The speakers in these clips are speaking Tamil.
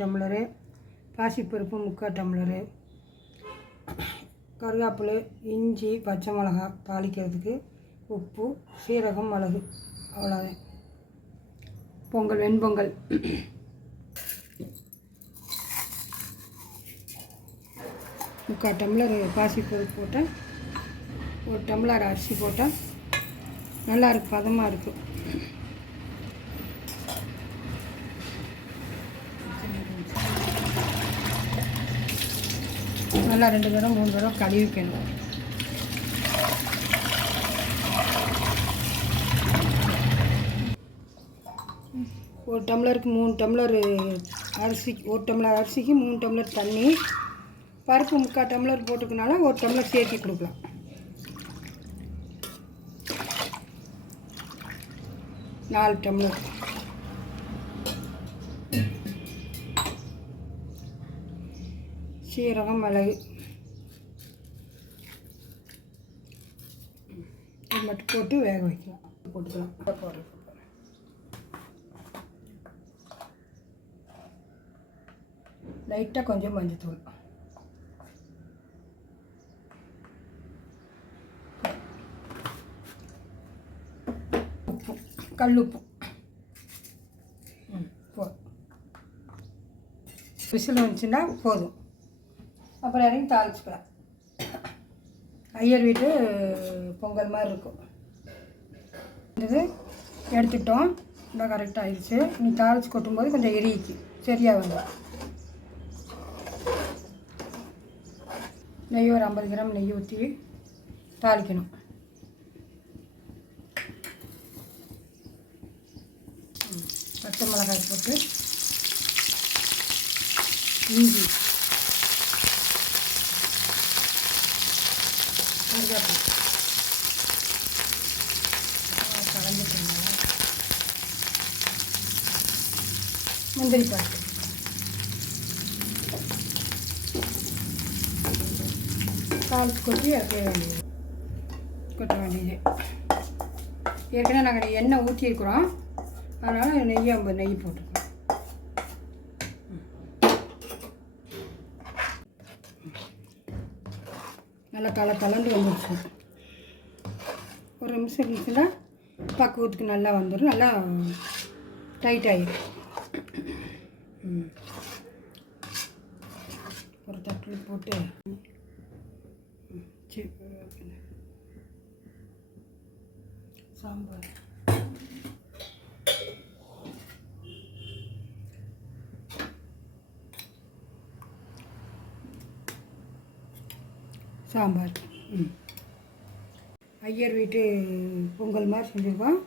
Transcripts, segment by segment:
டம்ளரு, பாசிப்பருப்பு 3/4 டம்ளரு, கருவேப்பிலை, இஞ்சி, பச்சை மிளகா தாளிக்கிறதுக்கு, உப்பு, சீரகம், மிளகு, அவ்வளோதான். பொங்கல் வெண்பொங்கல் 3/4 டம்ளர் பாசிப்பருப்பு போட்டால் 1 டம்ளர் அரிசி போட்டால் நல்லா இருக்குது, பதமாக இருக்குது. நல்லா 2 தடவை 3 தடவை கழுவிக்கணும். ஒரு டம்ளருக்கு 3 டம்ளர் அரிசி, 1 டம்ளர் அரிசிக்கு 3 டம்ளர் தண்ணி. பருப்பு 3/4 டம்ளர் போட்டுக்கனால 1 டம்ளர் சேர்த்தி கொடுக்கலாம். நாலு டம்ளர் சீரகம், மிளகு இது மட்டும் போட்டு வேக வைக்கலாம். போட்டுக்கலாம். லைட்டாக கொஞ்சம் மஞ்சத்தூள், உப்பு, கல்லுப்பு போதும். விசில் வந்துச்சுன்னா போதும். அப்புறம் இறங்கி தாளிச்சுக்கலாம். ஐயர் வீட்டு பொங்கல் மாதிரி இருக்கும். இது எடுத்துக்கிட்டோம். இன்னும் கரெக்டாக ஆயிடுச்சு. நீ தாளிச்சு கொட்டும்போது கொஞ்சம் எரியிச்சு சரியாக வந்துடும். நெய் ஒரு 50 கிராம் நெய் ஊற்றி தாளிக்கணும். பச்சை மிளகாய் போட்டு, இஞ்சி, கருவேப்பிலை கலந்துட்டோம்னா முந்திரி பருப்பு, தாளிச்சு கொட்டி கொட்ட வேண்டியது. ஏற்கனவே நாங்கள் எண்ணெய் ஊற்றிருக்குறோம், அதனால் நெய் போட்டுக்கிறோம். நல்லா தளந்து வந்துடுச்சு. ஒரு நிமிஷம் இருந்துச்சுன்னா பக்குவத்துக்கு நல்லா வந்துடும். நல்லா டைட் ஆகிடும். ஒரு தட்டில் போட்டு சாம்பார், சாம்பார். ஐயர் வீட்டு பொங்கல் மாதிரி செஞ்சுருக்கோம்.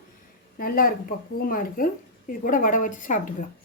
நல்லா இருக்குது, பக்குவமாக இருக்குது. இது கூட வடை வச்சு சாப்பிட்டுக்கலாம்.